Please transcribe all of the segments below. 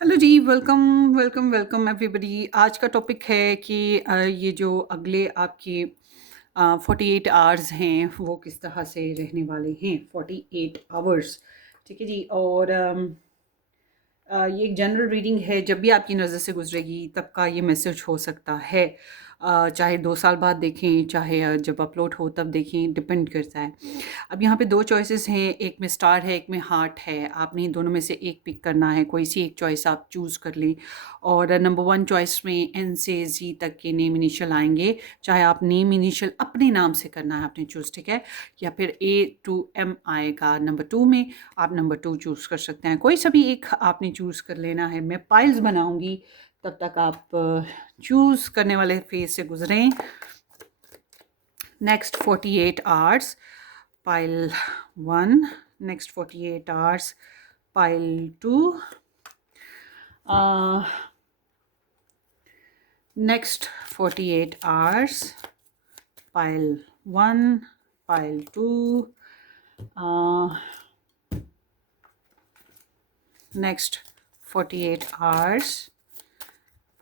Hello जी, welcome welcome welcome everybody. आज का topic है कि ये जो अगले आपके 48 आवर्स हैं वो किस तरह से रहने वाले हैं। 48 आवर्स, ठीक है जी। और ये एक जनरल रीडिंग है, जब भी आपकी नज़र से गुजरेगी तब का ये मैसेज हो सकता है। चाहे 2 साल बाद देखें, चाहे जब अपलोड हो तब देखें, डिपेंड करता है। अब यहाँ पे दो चॉइसेस हैं, एक में स्टार है, एक में हार्ट है। आपने इन दोनों में से एक पिक करना है, कोई सी एक चॉइस आप चूज़ कर लें। और नंबर वन चॉइस में एन से जी तक के नेम इनिशियल आएंगे। चाहे आप नेम इनिशियल अपने नाम से करना है आपने चूज़, ठीक है, या फिर ए टू एम आएगा नंबर टू में। आप नंबर टू चूज़ कर सकते हैं, कोई सा भी एक आपने चूज़ कर लेना है। मैं पाइल्स बनाऊंगी, तब तक आप चूज़ करने वाले फेज से गुजरें। Next 48 hours, pile 1. Next 48 hours, pile 2. uh, Next 48 hours, pile 1, pile 2. uh, Next 48 hours,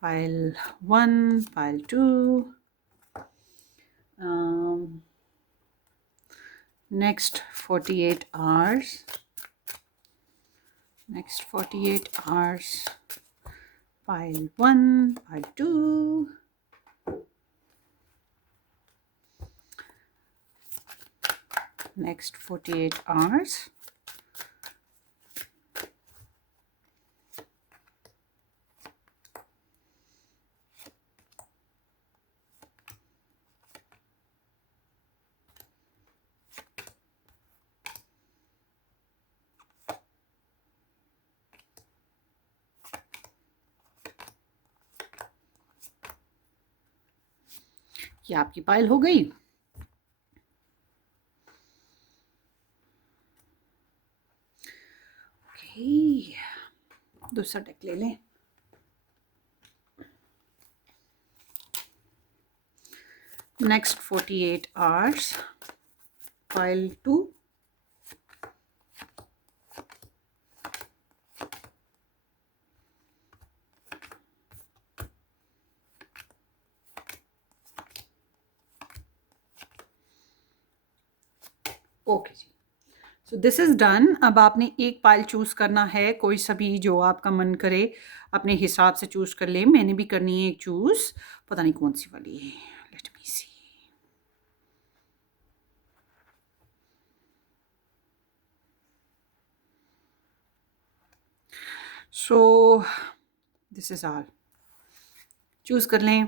pile 1, pile 2. Next 48 hours, next 48 hours, pile 1, pile 2. Next 48 hours. ये आपकी पाइल हो गई। ओके, दूसरा डेक ले लें। Next 48 hours, pile 2. ओके जी, so this is done. अब आपने एक पाइल चूज़ करना है, कोई सा भी जो आपका मन करे अपने हिसाब से चूज़ कर ले। मैंने भी करनी है एक चूज़, पता नहीं कौन सी वाली है। Let me see. So this is all, choose कर लें।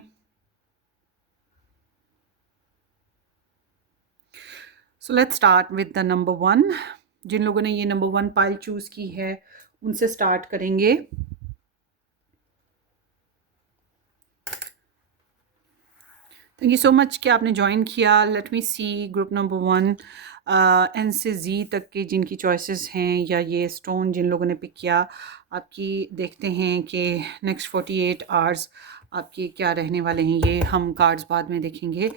So let's start with the number one. जिन लोगों ने ये नंबर वन पाइल चूज़ की है उनसे स्टार्ट करेंगे। थैंक यू सो मच कि आपने ज्वाइन किया। Let me see group number one, N से जी तक के जिनकी चॉइसेस हैं, या ये स्टोन जिन लोगों ने पिक किया, आपकी देखते हैं कि नेक्स्ट 48 आवर्स आपके क्या रहने वाले हैं। ये हम कार्ड्स बाद में देखेंगे।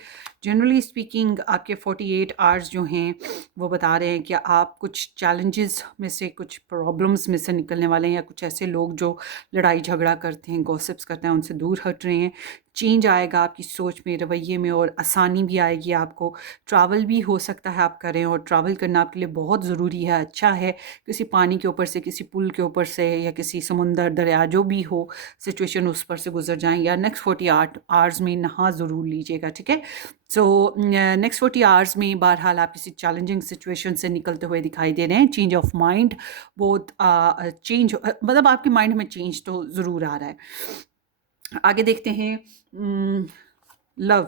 जनरली स्पीकिंग आपके 48 आवर्स जो हैं वो बता रहे हैं कि आप कुछ चैलेंजेस में से, कुछ प्रॉब्लम्स में से निकलने वाले हैं, या कुछ ऐसे लोग जो लड़ाई झगड़ा करते हैं, गॉसिप्स करते हैं, उनसे दूर हट रहे हैं। चेंज आएगा आपकी सोच में, रवैये में, और आसानी भी आएगी आपको। ट्रैवल भी हो सकता है आप करें, और ट्रैवल करना आपके लिए बहुत ज़रूरी है, अच्छा है। किसी पानी के ऊपर से, किसी पुल के ऊपर से, या किसी समुंदर दरिया जो भी हो सिचुएशन, उस पर से गुजर जाएं। या नेक्स्ट 48 आवर्स में नहा ज़रूर लीजिएगा, ठीक है। सो नेक्स्ट 40 आवर्स में बहरहाल आप किसी चैलेंजिंग सिचुएशन से निकलते हुए दिखाई दे रहे हैं। चेंज ऑफ माइंड, बहुत चेंज, मतलब आपके माइंड में चेंज तो ज़रूर आ रहा है। आगे देखते हैं। लव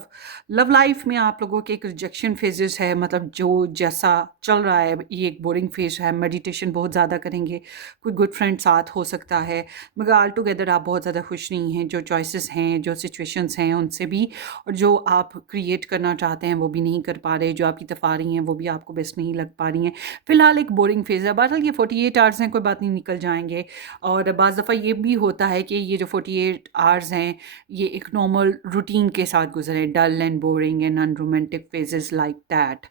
लव लाइफ में आप लोगों के एक रिजेक्शन फेजेस है, मतलब जो जैसा चल रहा है ये एक बोरिंग फेज है। मेडिटेशन बहुत ज़्यादा करेंगे, कोई गुड फ्रेंड साथ हो सकता है, मगर ऑल टुगेदर आप बहुत ज़्यादा खुश नहीं हैं। जो चॉइसेस हैं, जो सिचुएशंस हैं उनसे भी, और जो आप क्रिएट करना चाहते हैं वो भी नहीं कर पा रहे। जो आपकी तरफ आ रही हैं वो भी आपको बेस्ट नहीं लग पा रही हैं। फिलहाल एक बोरिंग फेज़ है। बहरहाल ये 48 आवर्स हैं, कोई बात नहीं, निकल जाएंगे। और बाज़ दफ़ा ये भी होता है कि ये जो 48 आवर्स हैं ये एक नॉर्मल रूटीन के साथ गुजरे, dull and boring and unromantic phases like that.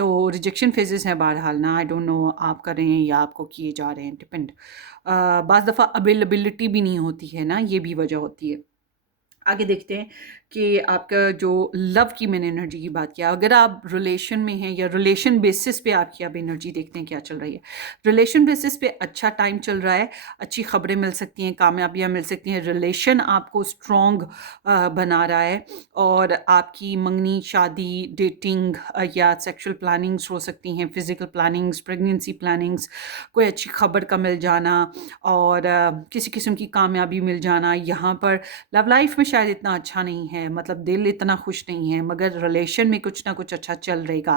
तो रिजेक्शन फेजेस हैं बहरहाल ना, आई डोंट नो आप कर रहे हैं या आपको किए जा रहे हैं, डिपेंड। बाज़ दफ़ा अवेलेबिलिटी भी नहीं होती है ना, ये भी वजह होती है। आगे देखते हैं कि आपका जो लव की मैंने एनर्जी की बात किया, अगर आप रिलेशन में हैं या रिलेशन बेसिस पे आपकी अब एनर्जी देखते हैं क्या चल रही है। रिलेशन बेसिस पे अच्छा टाइम चल रहा है, अच्छी खबरें मिल सकती हैं, कामयाबियाँ मिल सकती हैं, रिलेशन आपको स्ट्रॉन्ग बना रहा है और आपकी मंगनी, शादी, डेटिंग या सेक्सुअल प्लानिंग्स हो सकती हैं, फिज़िकल प्लानिंग्स, प्रेगनेंसी प्लानिंग्स, कोई अच्छी खबर का मिल जाना और किसी किस्म की कामयाबी मिल जाना। यहाँ पर लव लाइफ में शायद इतना अच्छा नहीं है, मतलब दिल इतना खुश नहीं है, मगर रिलेशन में कुछ ना कुछ अच्छा चल रहेगा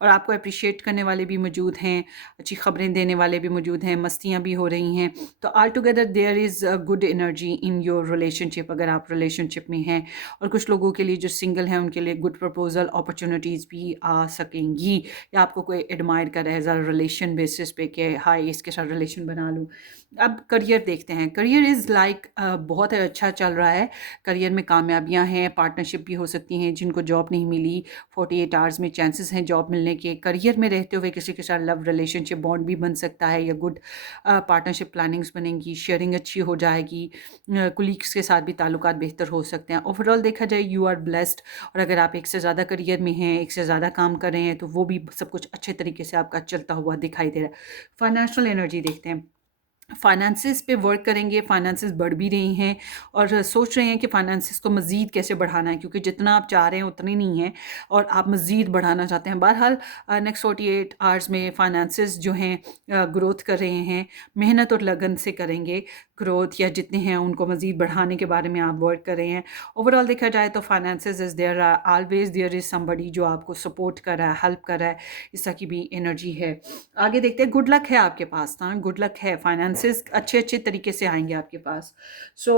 और आपको अप्रिशिएट करने वाले भी मौजूद हैं, अच्छी खबरें देने वाले भी मौजूद हैं, मस्तियाँ भी हो रही हैं। तो all together there is good energy in your relationship अगर आप रिलेशनशिप में हैं। और कुछ लोगों के लिए जो सिंगल हैं उनके लिए गुड प्रपोजल अपॉर्चुनिटीज़ भी आ सकेंगी, या आपको कोई एडमायर कर रहा है ज़रा रिलेशन बेसिस पे कि हाय इसके साथ रिलेशन बना लूँ। अब करियर देखते हैं, करियर इज़ लाइक बहुत अच्छा चल रहा है, करियर में कामयाबियां हैं, पार्टनरशिप भी हो सकती हैं, जिनको जॉब नहीं मिली 48 आवर्स में चांसेस हैं जॉब मिलने के। करियर में रहते हुए किसी के साथ लव रिलेशनशिप बॉन्ड भी बन सकता है या गुड पार्टनरशिप प्लानिंग्स बनेंगी, शेयरिंग अच्छी हो जाएगी, कुलीग्स के साथ भी ताल्लुकात बेहतर हो सकते हैं। ओवरऑल देखा जाए यू आर ब्लेस्ड। और अगर आप एक से ज़्यादा करियर में हैं, एक से ज़्यादा काम कर रहे हैं, तो वो भी सब कुछ अच्छे तरीके से आपका चलता हुआ दिखाई दे रहा है। फाइनेंशियल एनर्जी देखते हैं, फाइनेंसिस पे वर्क करेंगे, फाइनेंसिस बढ़ भी रही हैं और सोच रहे हैं कि फाइनेंसिस को मज़ीद कैसे बढ़ाना है, क्योंकि जितना आप चाह रहे हैं उतने नहीं है और आप मज़ीद बढ़ाना चाहते हैं। बहरहाल नेक्स्ट 48 आवर्स में फाइनेंसिस जो हैं ग्रोथ कर रहे हैं, मेहनत और लगन से करेंगे ग्रोथ, या जितने हैं उनको मज़ीद बढ़ाने के बारे में आप वर्क कर रहे हैं। ओवरऑल देखा जाए तो finances is there, always there is somebody जो आपको सपोर्ट कर रहा है, हेल्प कर रहा है, इस तरह की भी एनर्जी है। आगे देखते हैं, गुड लक है आपके पास ना, गुड लक है, फाइनेंसेस अच्छे अच्छे तरीके से आएंगे आपके पास। सो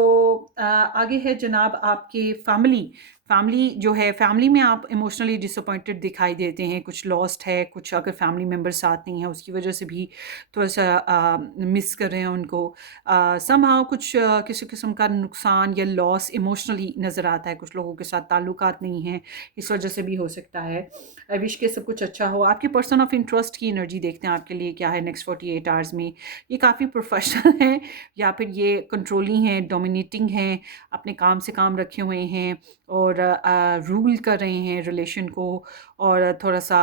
आगे है जनाब आपकी फैमिली। फैमिली जो है, फैमिली में आप इमोशनली डिसअपॉइंटेड दिखाई देते हैं, कुछ लॉस्ट है, कुछ अगर फैमिली मेम्बर साथ नहीं है उसकी वजह से भी थोड़ा सा मिस कर रहे हैं उनको। समहाउ कुछ किसी किस्म का नुकसान या लॉस इमोशनली नज़र आता है, कुछ लोगों के साथ ताल्लुकात नहीं हैं, इस वजह से भी हो सकता है। आई विश के सब कुछ अच्छा हो। आपके पर्सन ऑफ इंटरेस्ट की एनर्जी देखते हैं आपके लिए क्या है नेक्स्ट 48 आवर्स में। ये काफ़ी प्रोफेशनल है या फिर ये कंट्रोलिंग है, डोमिनेटिंग हैं, अपने काम से काम रखे हुए हैं और रूल कर रहे हैं रिलेशन को, और थोड़ा सा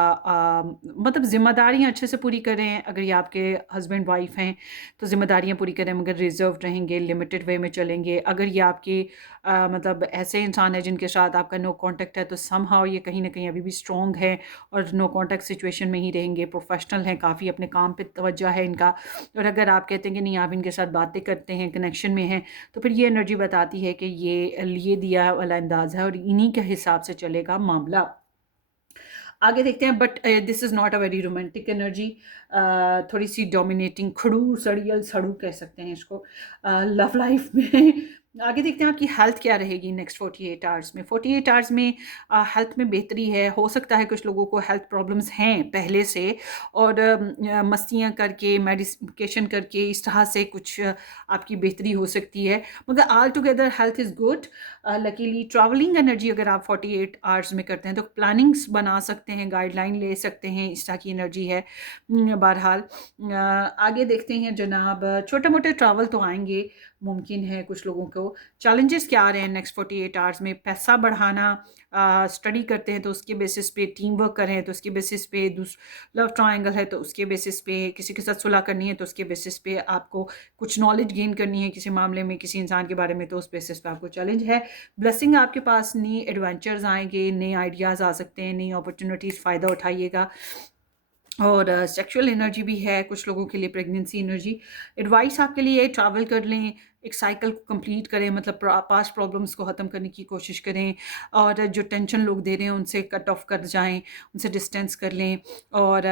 मतलब ज़िम्मेदारियाँ अच्छे से पूरी कर रहे हैं। अगर ये आपके हस्बैंड वाइफ हैं तो ज़िम्मेदारियाँ पूरी करें, मगर रिजर्व रहेंगे, लिमिटेड वे में चलेंगे। अगर ये आपके मतलब ऐसे इंसान है जिनके साथ आपका नो कांटेक्ट है, तो समहाउ ये कहीं ना कहीं अभी भी स्ट्रॉन्ग है और नो कांटेक्ट सिचुएशन में ही रहेंगे, प्रोफेशनल हैं, काफ़ी अपने काम पे तवज्जो है इनका। और अगर आप कहते हैं कि नहीं आप इनके साथ बातें करते हैं, कनेक्शन में हैं, तो फिर ये एनर्जी बताती है कि ये लिए दिया वाला अंदाज़ है और इन्हीं के हिसाब से चलेगा मामला। आगे देखते हैं, but this is not a very romantic energy, थोड़ी सी डोमिनेटिंग, खड़ू सड़ियल सड़ू कह सकते हैं इसको लव लाइफ में। आगे देखते हैं आपकी हेल्थ क्या रहेगी नेक्स्ट 48 आवर्स में। 48 आवर्स में हेल्थ में बेहतरी है, हो सकता है कुछ लोगों को हेल्थ प्रॉब्लम्स हैं पहले से और मस्तियाँ करके, मेडिकेशन करके, इस तरह से कुछ आपकी बेहतरी हो सकती है, मगर all together health is good. Luckily travelling energy अगर आप 48 आवर्स में करते हैं तो प्लानिंग्स बना सकते हैं, गाइडलाइन ले सकते हैं, इस तरह की एनर्जी है। बहरहाल आगे देखते हैं जनाब, छोटे मोटे ट्रैवल तो आएंगे, मुमकिन है कुछ लोगों को। चैलेंजेस क्या आ रहे हैं नेक्स्ट 48 आवर्स में? पैसा बढ़ाना, स्टडी करते हैं तो उसके बेसिस पे, टीम वर्क कर रहे हैं तो उसके बेसिस पे, लव ट्रायंगल है तो उसके बेसिस पे, किसी के साथ सुलह करनी है तो उसके बेसिस पे, आपको कुछ नॉलेज गेन करनी है किसी मामले में, किसी इंसान के बारे में, तो उस बेसिस पे आपको चैलेंज है। ब्लेसिंग आपके पास, नई एडवेंचर्स आएंगे, नए आइडियाज़ आ सकते हैं, नई अपॉर्चुनिटीज़, फ़ायदा उठाइएगा। और सेक्सुअल एनर्जी भी है कुछ लोगों के लिए, प्रेगनेंसी एनर्जी। एडवाइस आपके लिए ट्रैवल कर लें, एक साइकिल को कंप्लीट करें, मतलब पास्ट प्रॉब्लम्स को ख़त्म करने की कोशिश करें और जो टेंशन लोग दे रहे हैं उनसे कट ऑफ कर जाएं, उनसे डिस्टेंस कर लें। और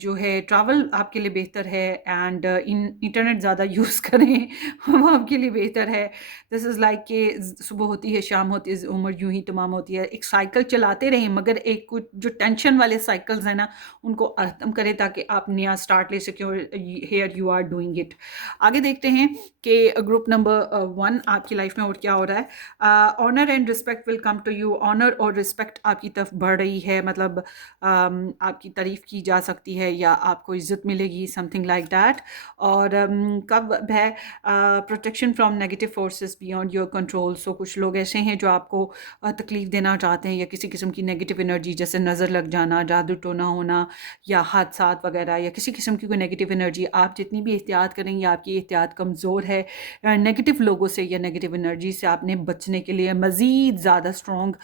जो है ट्रैवल आपके लिए बेहतर है एंड इंटरनेट ज़्यादा यूज़ करें वो आपके लिए बेहतर है। दिस इज़ लाइक कि सुबह होती है, शाम होती है, उम्र यूं ही तमाम होती है। एक साइकिल चलाते रहें, मगर एक कुछ जो टेंशन वाले साइकिल्स हैं ना उनको ख़त्म करें ताकि आप नया स्टार्ट ले सकें और here you are doing it. आगे देखते हैं कि ग्रुप ग्रुप नंबर 1 आपकी लाइफ में और क्या हो रहा है। Honour and respect will come to you. Honour और रिस्पेक्ट आपकी तरफ बढ़ रही है, मतलब आपकी तारीफ़ की जा सकती है या आपको इज़्ज़त मिलेगी, समथिंग लाइक दैट। और कब है protection from negative forces beyond your control. So कुछ लोग ऐसे हैं जो आपको तकलीफ़ देना चाहते हैं या किसी किस्म की नेगेटिव एनर्जी, जैसे नज़र लग जाना, जादू टोना होना या हादसात वगैरह, या किसी किस्म की कोई नेगेटिव एनर्जी। आप जितनी भी एहतियात करेंगे आपकी एहतियात कमज़ोर है नेगेटिव लोगों से या नेगेटिव एनर्जी से। आपने बचने के लिए मज़ीद ज़्यादा स्ट्रॉन्ग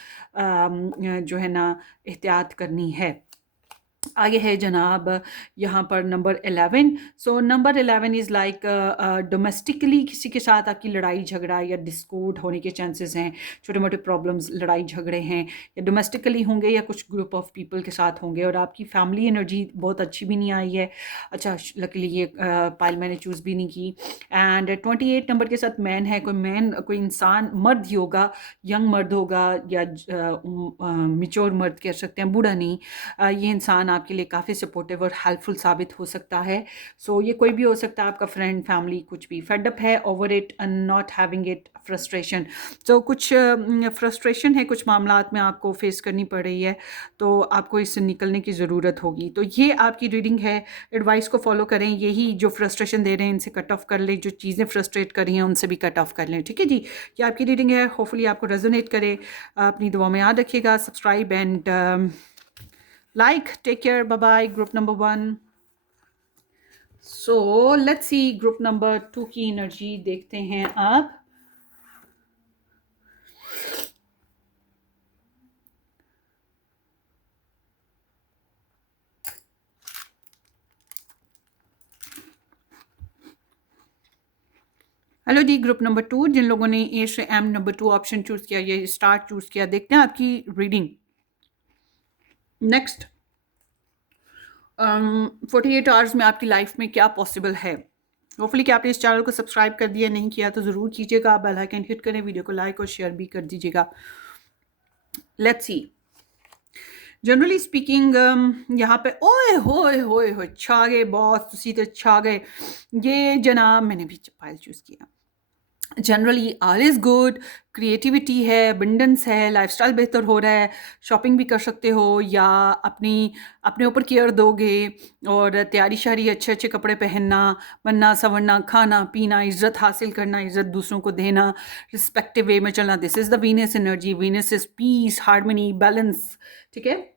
जो है ना एहतियात करनी है। आगे है जनाब यहाँ पर number 11। So number 11 is like domestically किसी के साथ आपकी लड़ाई झगड़ा या डिस्प्यूट होने के चांसेस हैं। छोटे मोटे प्रॉब्लम्स, लड़ाई झगड़े हैं या डोमेस्टिकली होंगे या कुछ ग्रुप ऑफ पीपल के साथ होंगे। और आपकी फैमिली एनर्जी बहुत अच्छी भी नहीं आई है। अच्छा, लकीली ये पाइल मैंने चूज़ भी नहीं की। एंड 28 नंबर के साथ मैन है। कोई इंसान, मर्द ही होगा, यंग मर्द होगा या मिच्योर मर्द कह सकते हैं, बूढ़ा नहीं। ये इंसान आपके लिए काफ़ी सपोर्टिव और हेल्पफुल साबित हो सकता है। सो ये कोई भी हो सकता है, आपका फ्रेंड, फैमिली, कुछ भी। फेड अप है, over it and not having it, frustration. तो कुछ फ्रस्ट्रेशन है, कुछ मामलात में आपको फेस करनी पड़ रही है, तो आपको इससे निकलने की ज़रूरत होगी। तो ये आपकी रीडिंग है। एडवाइस को फॉलो करें। यही जो फ्रस्ट्रेशन दे रहे हैं इनसे कट ऑफ कर लें, जो चीज़ें फ्रस्ट्रेट कर रही हैं उनसे भी कट ऑफ कर लें। ठीक है जी, ये आपकी रीडिंग है। होपफुली आपको रेजोनेट करे। अपनी दुआ में याद रखिएगा। Subscribe and like. Take care. Bye bye. Group number 1. So let's see group number 2 की एनर्जी देखते हैं आप। हेलो जी, ग्रुप नंबर 2 जिन लोगों ने ए से एम नंबर 2 ऑप्शन चूज किया, ये स्टार्ट चूज किया, देखते हैं आपकी रीडिंग। नेक्स्ट 48 आवर्स में आपकी लाइफ में क्या पॉसिबल है। होपफुली कि आपने इस चैनल को सब्सक्राइब कर दिया, नहीं किया तो ज़रूर कीजिएगा। बेल आइकन हिट करें, वीडियो को लाइक और शेयर भी कर दीजिएगा। Let's see. जनरली स्पीकिंग यहाँ पे ओए होए होए होए छा गए बॉस, सीधे छा गए। ये जनाब मैंने भी फाइल चूज़ किया। Generally all is good, creativity है, अबंडेंस है, लाइफस्टाइल बेहतर हो रहा है, शॉपिंग भी कर सकते हो या अपने ऊपर केयर दोगे और तैयारी शारी, अच्छे अच्छे कपड़े पहनना, बनना संवरना, खाना पीना, इज़्ज़त हासिल करना, इज़्ज़त दूसरों को देना, रिस्पेक्टिव वे में चलना। This is the Venus energy. Venus is piece, harmony, balance. ठीक है,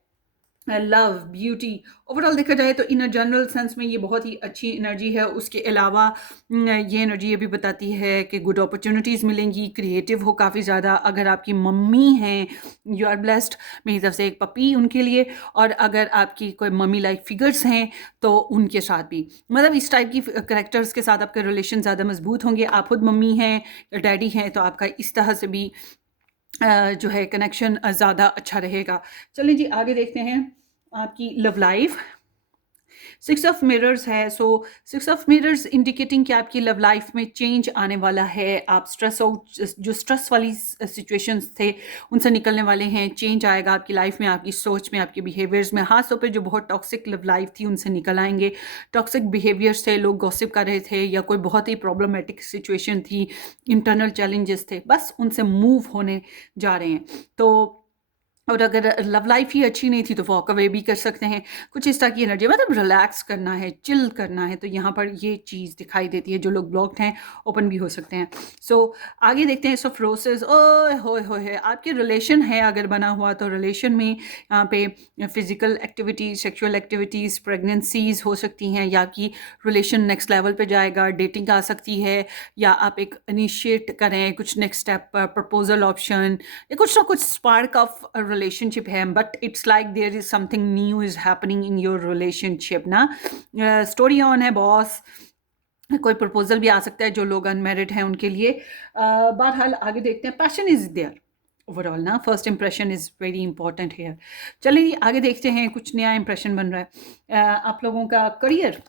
लव, ब्यूटी। ओवरऑल देखा जाए तो इन अ जनरल सेंस में ये बहुत ही अच्छी एनर्जी है। उसके अलावा ये एनर्जी ये भी बताती है कि गुड अपॉर्चुनिटीज़ मिलेंगी, क्रिएटिव हो काफ़ी ज़्यादा। अगर आपकी मम्मी हैं, यू आर ब्लेस्ड, मेरी तरफ से एक पपी उनके लिए। और अगर आपकी कोई मम्मी लाइक फिगर्स हैं तो उनके साथ भी, मतलब इस टाइप की करेक्टर्स के साथ आपके रिलेशन ज़्यादा मजबूत होंगे। आप खुद मम्मी हैं या डैडी हैं तो आपका इस तरह से भी जो है कनेक्शन ज़्यादा अच्छा रहेगा। चलिए जी, आगे देखते हैं आपकी लव लाइफ। 6 ऑफ मिरर्स है। सो 6 ऑफ मिरर्स इंडिकेटिंग कि आपकी लव लाइफ में चेंज आने वाला है। आप स्ट्रेस आउट, जो स्ट्रेस वाली सिचुएशंस थे उनसे निकलने वाले हैं। चेंज आएगा आपकी लाइफ में, आपकी सोच में, आपके बिहेवियर्स में। खास तौर पे जो बहुत टॉक्सिक लव लाइफ थी उनसे निकल आएंगे। टॉक्सिक बिहेवियर्स थे, लोग गॉसिप कर रहे थे या कोई बहुत ही प्रॉब्लमेटिक सिचुएशन थी, इंटरनल चैलेंजेस थे, बस उनसे मूव होने जा रहे हैं। तो और अगर लव लाइफ ही अच्छी नहीं थी तो वॉक अवे भी कर सकते हैं। कुछ इस तरह की एनर्जी, मतलब रिलैक्स करना है, चिल करना है, तो यहाँ पर ये चीज़ दिखाई देती है। जो लोग ब्लॉक्ड हैं ओपन भी हो सकते हैं। सो आगे देखते हैं। सो फ्रोसेस, ओए होए होए, आपके रिलेशन है अगर बना हुआ तो रिलेशन में यहाँ पे physical activity, sexual activities, pregnancies हो सकती हैं या आपकी रिलेशन नेक्स्ट लेवल पे जाएगा, डेटिंग आ सकती है या आप एक इनिशिएट करें कुछ नेक्स्ट स्टेप, प्रपोजल ऑप्शन या कुछ ना कुछ स्पार्क ऑफ रिलेशनशिप है। But it's like there is something new is happening in your relationship ना। स्टोरी ऑन है बॉस। कोई प्रपोजल भी आ सकता है जो लोग अनमेरिड हैं उनके लिए। बहरहाल आगे देखते हैं। पैशन इज देयर ओवरऑल ना। First impression is very important here. चलिए आगे देखते हैं, कुछ नया इंप्रेशन बन रहा है। आप लोगों का करियर,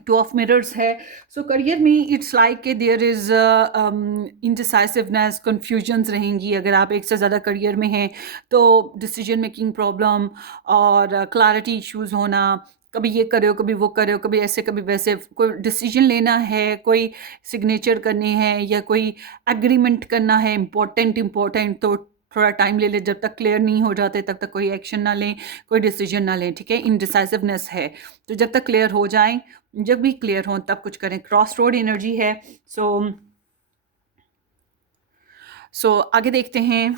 2 ऑफ मिरर्स है। सो करियर में इट्स लाइक के देयर इज़ इनडिसाइसिवनेस, कन्फ्यूजन्स रहेंगी। अगर आप एक से ज़्यादा करियर में हैं तो डिसीजन मेकिंग प्रॉब्लम और क्लैरिटी इश्यूज़ होना, कभी ये कर रहे हो, कभी वो कर रहे हो, कभी ऐसे कभी वैसे। कोई डिसीजन लेना है, कोई सिग्नेचर करने हैं या कोई एग्रीमेंट करना है इम्पोर्टेंट, तो थोड़ा टाइम ले ले, जब तक क्लियर नहीं हो जाते तब तक कोई एक्शन ना लें, कोई डिसीजन ना लें, ठीक है। इनडिसाइसिवनेस है, तो जब तक क्लियर हो जाए, जब भी क्लियर हो तब कुछ करें। क्रॉस रोड एनर्जी है। सो आगे देखते हैं।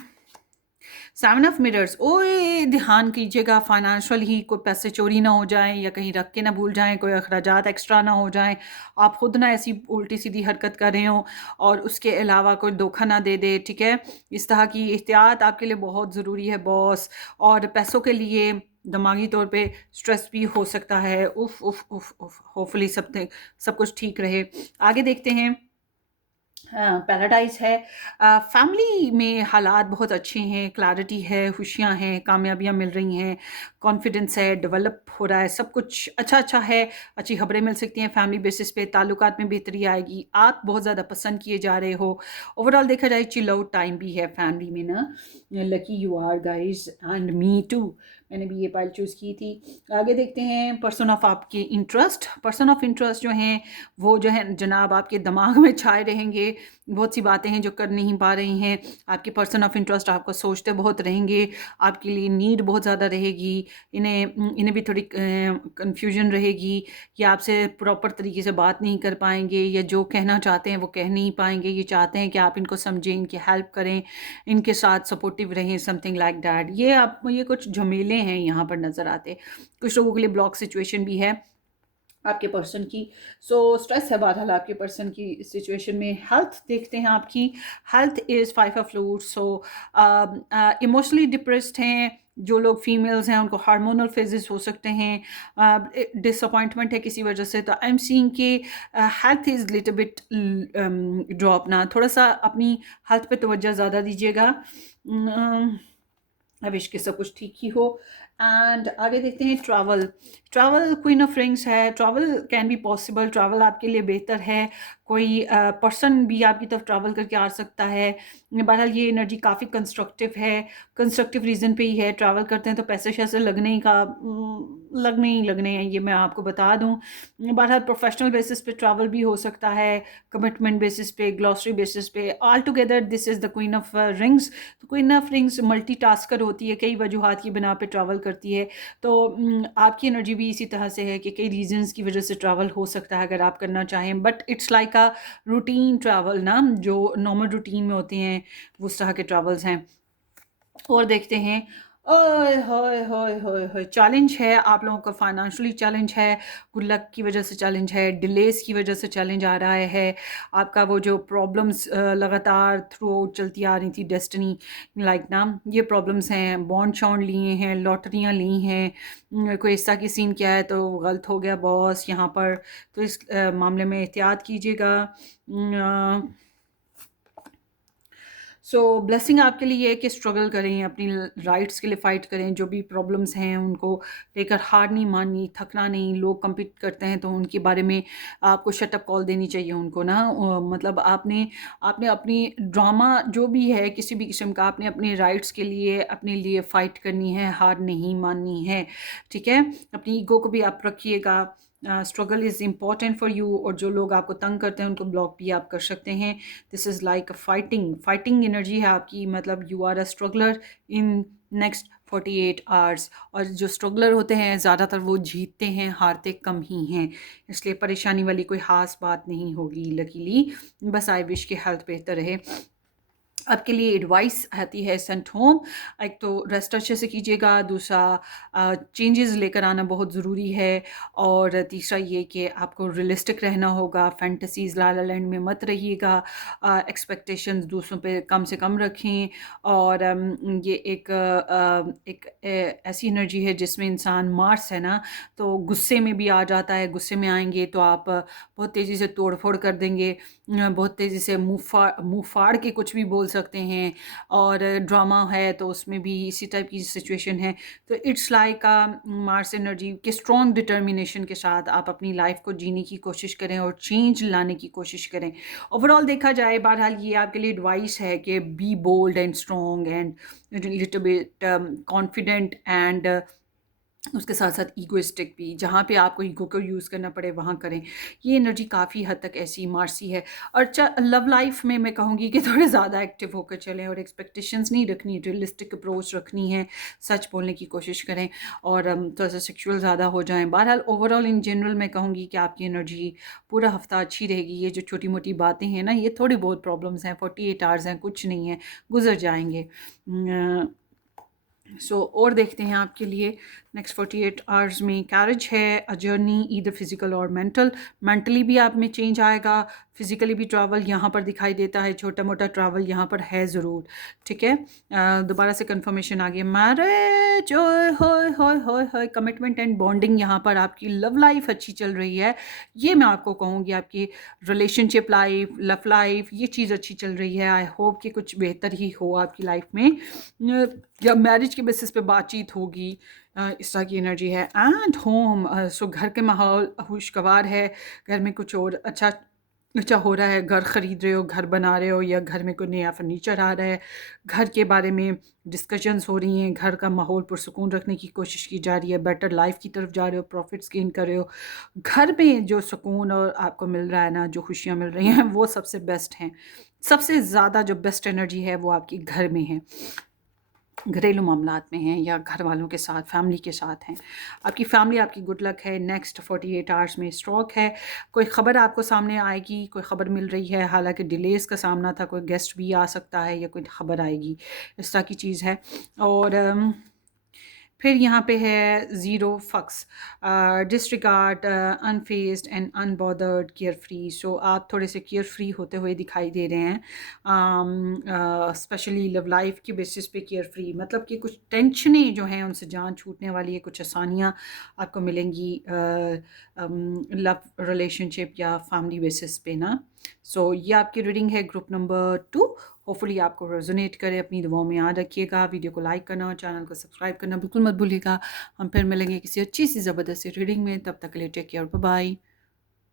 7 ऑफ मिरर्स, ओए ध्यान कीजिएगा, फाइनेंशियल ही कोई पैसे चोरी ना हो जाएं या कहीं रख के ना भूल जाएं, कोई अखराजात एक्स्ट्रा ना हो जाएं, आप खुद ना ऐसी उल्टी सीधी हरकत कर रहे हो और उसके अलावा कोई धोखा ना दे दे, ठीक है। इस तरह की एहतियात आपके लिए बहुत ज़रूरी है बॉस। और पैसों के लिए दिमागी तौर पे स्ट्रेस भी हो सकता है। उफ उफ उफ उफ, होपफुली सब कुछ ठीक रहे। आगे देखते हैं। पैराडाइज है। फैमिली में हालात बहुत अच्छे हैं, क्लैरिटी है, खुशियां हैं, कामयाबियां मिल रही हैं, कॉन्फिडेंस है, डेवलप हो रहा है, सब कुछ अच्छा है। अच्छी खबरें मिल सकती हैं फैमिली बेसिस पे, ताल्लुकात में बेहतरी आएगी, आप बहुत ज़्यादा पसंद किए जा रहे हो। ओवरऑल देखा जाए चिल आउट टाइम भी है फैमिली में ना। Lucky you are guys and me too, मैंने भी ये पाइल चूज़ की थी। आगे देखते हैं पर्सन ऑफ आपके इंटरेस्ट। पर्सन ऑफ इंटरेस्ट जो हैं वो जो है जनाब आपके दिमाग में छाए रहेंगे। बहुत सी बातें हैं जो कर नहीं पा रही हैं। आपके पर्सन ऑफ इंटरेस्ट आपको सोचते बहुत रहेंगे, आपके लिए नीड बहुत ज़्यादा रहेगी। इन्हें भी थोड़ी कन्फ्यूजन रहेगी, या आपसे प्रॉपर तरीके से बात नहीं कर पाएंगे, या जो कहना चाहते हैं वो कह नहीं पाएंगे। ये चाहते हैं कि आप इनको समझें, इनकी हेल्प करें, इनके साथ सपोर्टिव रहें, समथिंग लाइक दैट। ये कुछ झमेले हैं यहाँ पर नज़र आते। कुछ लोगों के लिए ब्लॉक सिचुएशन भी है आपके पर्सन की। स्ट्रेस है बहरहाल आपके पर्सन की सिचुएशन में। हेल्थ देखते हैं आपकी। Health is 5 of flutes. Emotionally depressed हैं जो लोग फीमेल्स हैं, उनको हार्मोनल फेजेस हो सकते हैं। डिसअपॉइंटमेंट है किसी वजह से, तो आई एम सीइंग कि health is little bit drop ना। थोड़ा सा अपनी हेल्थ पे तवज्जो ज़्यादा दीजिएगा। आई विश कि सब कुछ ठीक ही हो। एंड आगे देखते हैं travel. Travel queen of rings है। Travel can be possible, travel आपके लिए बेहतर है। कोई पर्सन भी आपकी तरफ ट्रैवल करके आ सकता है। बहरहाल ये एनर्जी काफ़ी कंस्ट्रक्टिव है, कंस्ट्रक्टिव रीज़न पे ही है। ट्रैवल करते हैं तो पैसे शैसे लगने हैं, ये मैं आपको बता दूं। बहरहाल प्रोफेशनल बेसिस पे ट्रैवल भी हो सकता है, कमिटमेंट बेसिस पे, ग्लॉसरी बेसिस पे। All together this is the queen of rings. तो क्वीन ऑफ रिंग्स मल्टीटास्कर होती है, कई वजूहात की बिना पे ट्रैवल करती है। तो आपकी एनर्जी भी इसी तरह से है कि कई रीजंस की वजह से ट्रैवल हो सकता है अगर आप करना चाहें, but it's like a routine travel ना, जो नॉर्मल रूटीन में होते हैं वो उस तरह के ट्रैवल्स हैं। और देखते हैं। ओए होए होए होए होए, चैलेंज है आप लोगों का, फाइनेंशियली चैलेंज है, गुड लक की वजह से चैलेंज है, डिलेस की वजह से चैलेंज आ रहा है। आपका वो जो प्रॉब्लम्स लगातार थ्रू आउट चलती आ रही थी, डेस्टिनी लाइक ना, ये प्रॉब्लम्स हैं। बॉन्ड शॉन्ड लिए हैं, लॉटरियाँ ली हैं, कोई ऐसा की सीन किया है तो गलत हो गया बॉस यहाँ पर, तो इस मामले में एहतियात कीजिएगा। ब्लेसिंग आपके लिए है कि स्ट्रगल करें, अपनी राइट्स के लिए फ़ाइट करें, जो भी प्रॉब्लम्स हैं उनको लेकर हार नहीं माननी, थकना नहीं। लोग कम्पीट करते हैं तो उनके बारे में आपको शट अप कॉल देनी चाहिए उनको ना। मतलब आपने आपने अपनी ड्रामा जो भी है किसी भी किस्म का, आपने अपने राइट्स के लिए अपने लिए फ़ाइट करनी है, हार नहीं माननी है, ठीक है। अपनी ईगो को भी आप रखिएगा। Struggle is important for you, और जो लोग आपको तंग करते हैं उनको ब्लॉक भी आप कर सकते हैं। This is like a fighting energy है आपकी, मतलब you are a struggler in next 48 hours. और जो स्ट्रगलर होते हैं ज़्यादातर वो जीतते हैं, हारते कम ही हैं, इसलिए परेशानी वाली कोई ख़ास बात नहीं होगी लकीली। बस आई विश के हेल्थ बेहतर रहे। आपके लिए एडवाइस आती है सेंट होम। एक तो रेस्ट अच्छे से कीजिएगा, दूसरा चेंजेस लेकर आना बहुत ज़रूरी है, और तीसरा ये कि आपको रियलिस्टिक रहना होगा, फैंटेसीज़ ला ला लैंड में मत रहिएगा। एक्सपेक्टेशंस दूसरों पे कम से कम रखें। और ये एक ऐसी एनर्जी है जिसमें इंसान मार्स है ना, तो गुस्से में भी आ जाता है। गुस्से में आएंगे तो आप बहुत तेज़ी से तोड़ फोड़ कर देंगे, बहुत तेज़ी से मुंह फाड़ के कुछ भी बोल सकते हैं। और ड्रामा है तो उसमें भी इसी टाइप की सिचुएशन है। तो इट्स लाइक मार्स एनर्जी के स्ट्रॉन्ग डिटर्मिनेशन के साथ आप अपनी लाइफ को जीने की कोशिश करें और चेंज लाने की कोशिश करें। ओवरऑल देखा जाए, बहरहाल ये आपके लिए एडवाइस है कि be bold and strong and little bit confident and उसके साथ साथ ईगोइस्टिक भी, जहाँ पे आपको ईगो को यूज़ करना पड़े वहाँ करें। ये एनर्जी काफ़ी हद तक ऐसी मार्सी है। और लव लाइफ में मैं कहूँगी कि थोड़े ज़्यादा एक्टिव होकर चलें और एक्सपेक्टेशंस नहीं रखनी, रियलिस्टिक अप्रोच रखनी है, सच बोलने की कोशिश करें और थोड़ा सा सेक्सुअल ज़्यादा हो जाएं। बहरहाल ओवरऑल इन जनरल मैं कहूँगी कि आपकी एनर्जी पूरा हफ्ता अच्छी रहेगी। ये जो छोटी मोटी बातें हैं ना, ये थोड़ी बहुत प्रॉब्लम्स हैं, 48 आवर्स हैं, कुछ नहीं है, गुजर जाएंगे। और देखते हैं आपके लिए नेक्स्ट 48 आवर्स में। कैरेज है, अ जर्नी ईदर फिजिकल और मेंटली भी आप में चेंज आएगा, फिजिकली भी ट्रैवल यहाँ पर दिखाई देता है, छोटा मोटा ट्रैवल यहाँ पर है ज़रूर। ठीक है, दोबारा से कंफर्मेशन आ गया, मैरिज, ओए होए होए होए होए, कमिटमेंट एंड बॉन्डिंग यहाँ पर, आपकी लव लाइफ अच्छी चल रही है। ये मैं आपको कहूँगी, आपकी रिलेशनशिप लाइफ, लव लाइफ, ये चीज़ अच्छी चल रही है। आई होप कि कुछ बेहतर ही हो आपकी लाइफ में, या मैरिज के बेसिस पे बातचीत होगी। इस तरह की एनर्जी है। एंड होम, सो घर के माहौल खुशगवार है, घर में कुछ और अच्छा अच्छा हो रहा है, घर ख़रीद रहे हो, घर बना रहे हो, या घर में कोई नया फर्नीचर आ रहा है, घर के बारे में डिस्कशंस हो रही हैं, घर का माहौल पुरसुकून रखने की कोशिश की जा रही है, बेटर लाइफ की तरफ जा रहे हो, प्रॉफिट्स गेन कर रहे हो। घर में जो सुकून और आपको मिल रहा है ना, जो खुशियाँ मिल रही हैं, वो सबसे बेस्ट हैं। सबसे ज़्यादा जो बेस्ट एनर्जी है वो आपकी घर में है, घरेलू मामलात में हैं, या घर वालों के साथ, फैमिली के साथ हैं। आपकी फैमिली आपकी गुड लक है। नेक्स्ट 48 आवर्स में स्ट्रोक है, कोई ख़बर आपको सामने आएगी, कोई ख़बर मिल रही है, हालांकि डिलेज़ का सामना था, कोई गेस्ट भी आ सकता है या कोई ख़बर आएगी, इस तरह की चीज़ है। और फिर यहाँ पे है ज़ीरो फक्स, disregard, अनफेज्ड and unbothered, care free. सो आप थोड़े से केयर फ्री होते हुए दिखाई दे रहे हैं, स्पेशली लव लाइफ के बेसिस पे केयर फ्री, मतलब कि कुछ टेंशनें जो हैं उनसे जान छूटने वाली है, कुछ आसानियाँ आपको मिलेंगी लव रिलेशनशिप या फैमिली बेसिस पे ना। ये आपकी रीडिंग है ग्रुप नंबर 2। होपफुली आपको रेजोनेट करे, अपनी दुआओं में याद रखिएगा। वीडियो को लाइक करना और चैनल को सब्सक्राइब करना बिल्कुल मत भूलिएगा। हम फिर मिलेंगे किसी अच्छी सी ज़बरदस्त रीडिंग में, तब तक के लिए टेक केयर, बाय बाय।